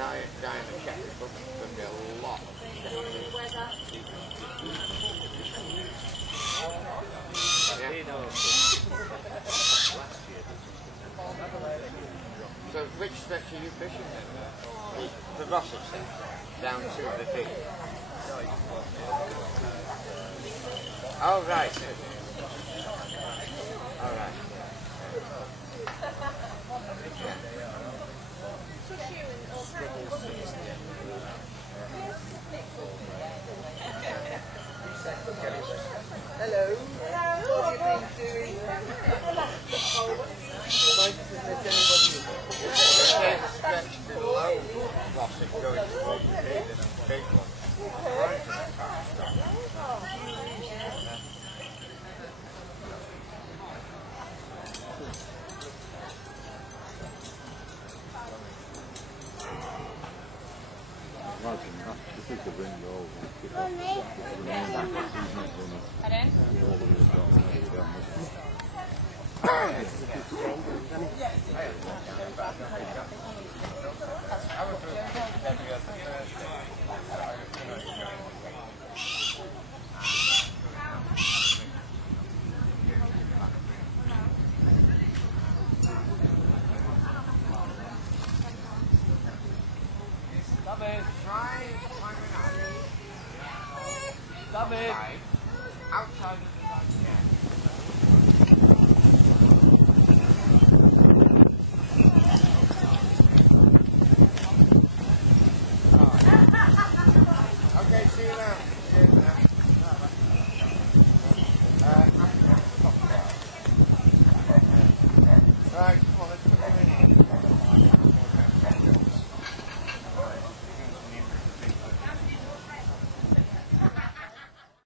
down in the checkbook, there's going to be a lot of So which stretch are you fishing then? The Rossett stretch, down to the thing. Oh right. All right. Hello. What have you been doing? Stretch below Rossett going towards the big one. This is the ring roll. Outside of